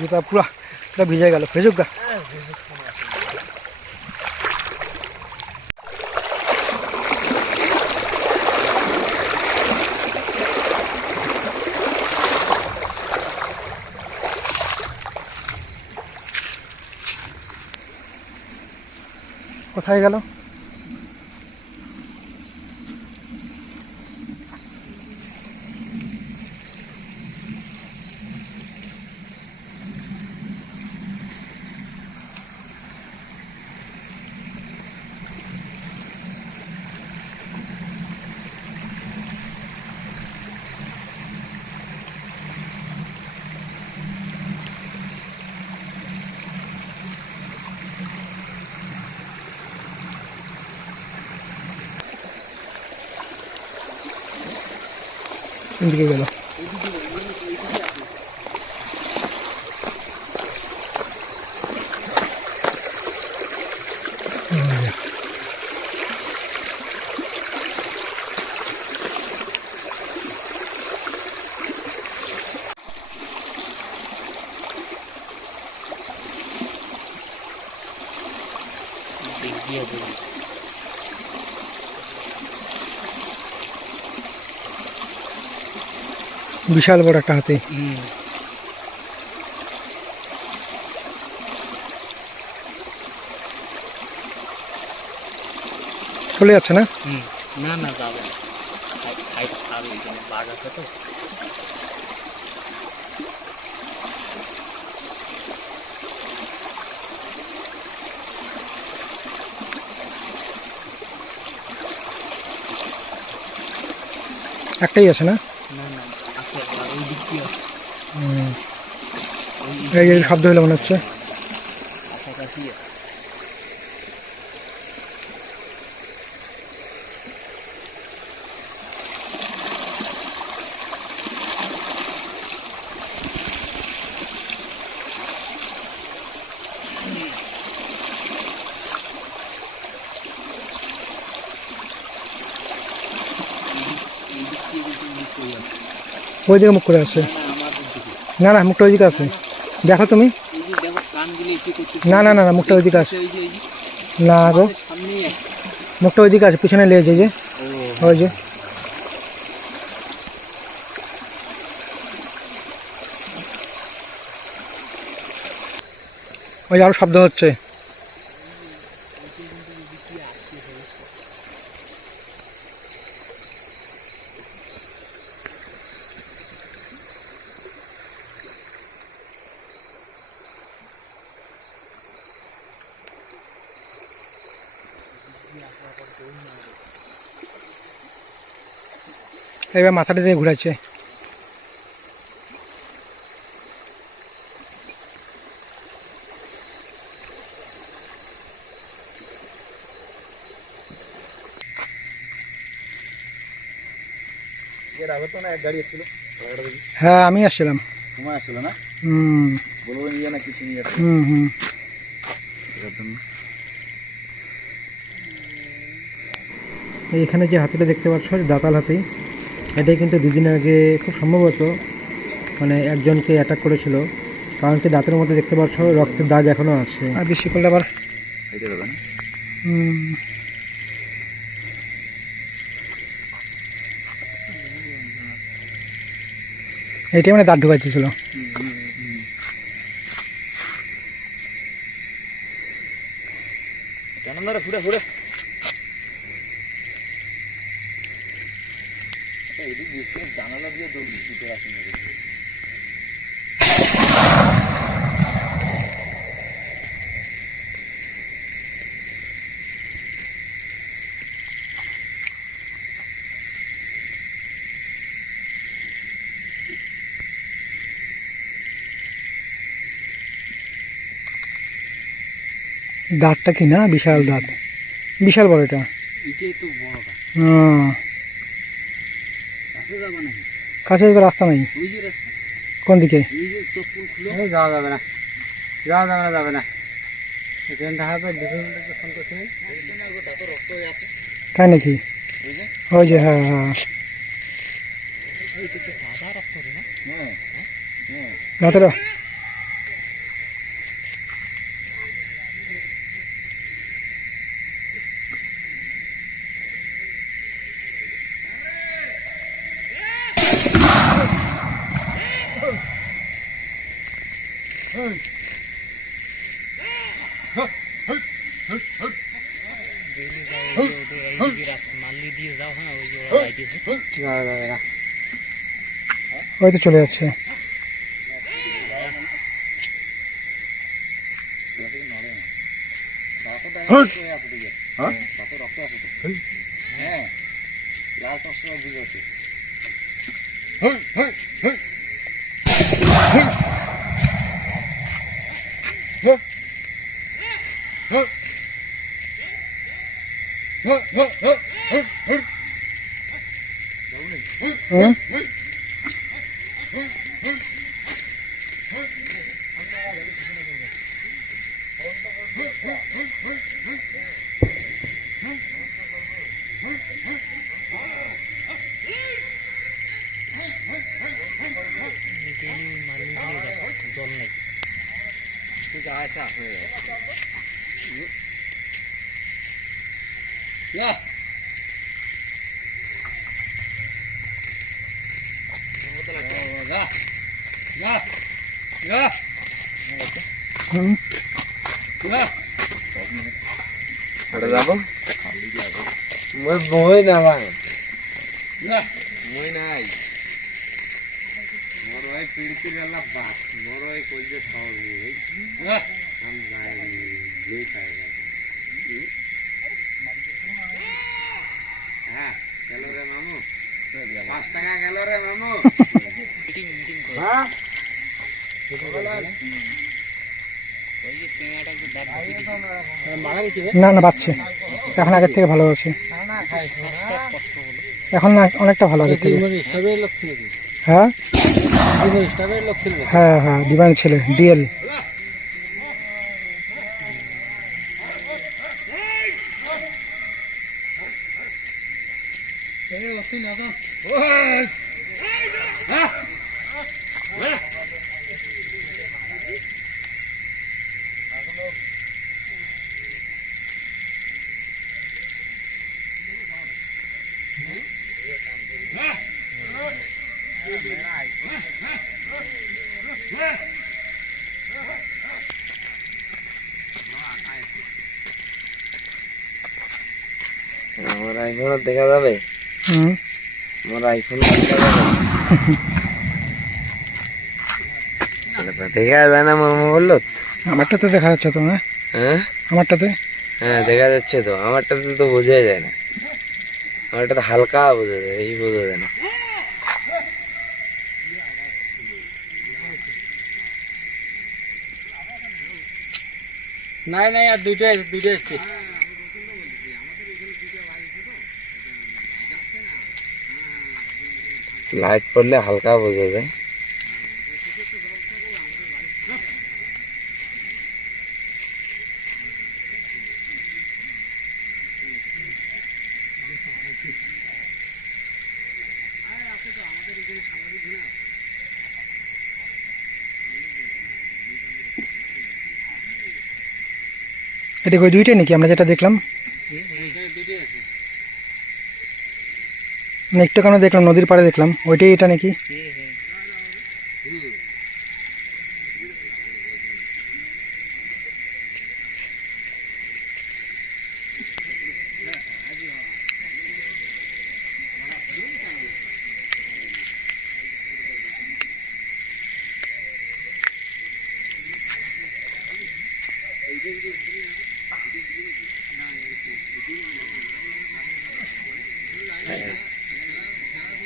জুতা পুরা ভিজে গেল, ভেজুক গা। কোথায় গেল? এদিকে গেল। বিশাল বড় একটা হাতি। চলে যাচ্ছে না? না না যাবে না, বাঘ আছে তো। একটাই আছে না? এই শব্দ হলো মনে হচ্ছে। ওইদিকে মুখ করে আছে। না না, মুখটা ওইদিকে আছে, দেখো তুমি। না না না না, মুখটা ওইদিকে আছে। না গো, মুখটা ওইদিকে আছে, পিছনে লেজ। এই যে ওই যে ওই আরো শব্দ হচ্ছে। এবার মাথাটা দিয়ে ঘুরাচ্ছে। হ্যাঁ আমি আসছিলাম। এখানে যে হাতিটা দেখতে পাচ্ছ, দাঁতাল হাতি, এটাই কিন্তু দুদিন আগে খুব সম্ভবত মানে একজনকে অ্যাটাক করেছিল। কারণ কি দাঁতের মধ্যে দেখতে পাচ্ছ রক্তের দাগ এখনো আছে। আর বেশি করলে আবার এইটাই মানে দাঁত ঢুকাইতেছিল। জানালা দিয়ে ভিতরে আসেন। দাঁতটা কি না, বিশাল দাঁত, বিশাল বড় এটা। কাছে তো রাস্তা নাই। কোন দিকে? যাওয়া যাবে না, যাওয়া যাবে না, যাবে না। তাই নাকি? ওই যে হ্যাঁ হ্যাঁ, দাঁতটা ডেইলি যাও ওই যে ওদের এইদিকে রাস্তা মাল্লি দিয়ে যাও, হ্যাঁ ওই যে ওরা যাইতেছে। ওই তো চলে যাচ্ছে। হুম? ডেইলি ওই মাল্লি দিয়ে যাও, জল নেই। হুম? যাব মই বই নালাং মই নাই মোর ওই পিড়তি রেলা বাস মোর ওই কই যে খাওয়াল ওই हम जाए ले खाएगा হ্যাঁ গেল রে মামু 5 টাকা গেল রে মামু মিটিং করে হ্যাঁ ওই যে সিঙ্গাটা যে দাঁত ঢুকিয়ে দিয়েছে। মারা গেছে রে? না না, বাচ্চা এখন আগের থেকে ভালো আছে। ফার্স্টটা কষ্ট হলো। এখন না অনেকটা ভালো আগের থেকে। স্টাবের লোক ছিল কি? হ্যাঁ স্টাবের লোক ছিল। হ্যাঁ হ্যাঁ, দিবানের ছেলে ডিএল। আমার আইফোন দেখা যাবে হুম, আমার আইফোন দেখা যাবে দেখা যায় না মামা বললো আমারটাতে দেখা যাচ্ছে তো। হ্যাঁ হ্যাঁ আমারটাতে হ্যাঁ দেখা যাচ্ছে তো আমারটাতে তো বোঝাই যায় না আমারটা তো হালকা বোঝা যায় বেশি বোঝা যায় না নাই নাই আর দুইটা এসছে। লাইট পড়লে হালকা বোঝা যায় এটা ওই দুইটাই নাকি আমরা যেটা দেখলাম? না একটু কেন দেখলাম নদীর পাড়ে দেখলাম, ওইটাই এটা নাকি?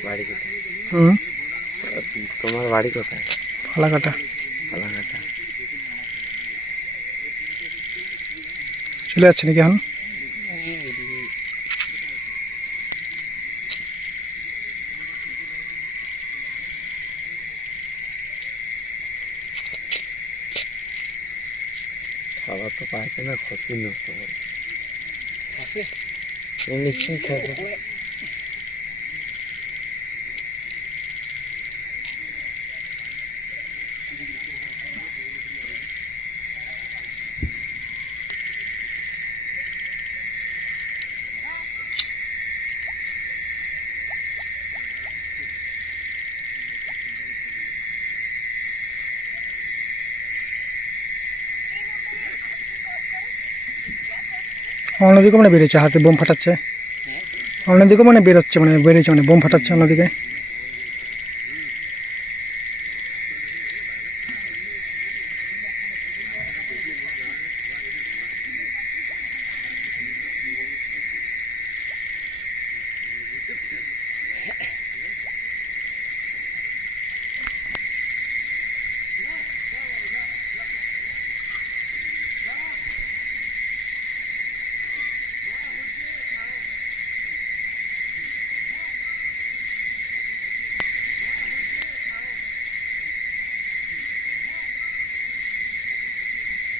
বাড়ি কোথায় হুম, তোমার বাড়ি কোথায় ফালাকাটা। ফালাকাটা চলে যাচ্ছে নাকি এখন? খাবার তো পাইছে না খসি নষ্ট করে নিশ্চয়ই খাবে অন্যদিকে মানে বেরোচ্ছে, হাতে বোম ফাটাচ্ছে। অন্যদিকে মানে বেরোচ্ছে, মানে বেরিয়েছে, মানে বোম ফাটাচ্ছে অন্যদিকে।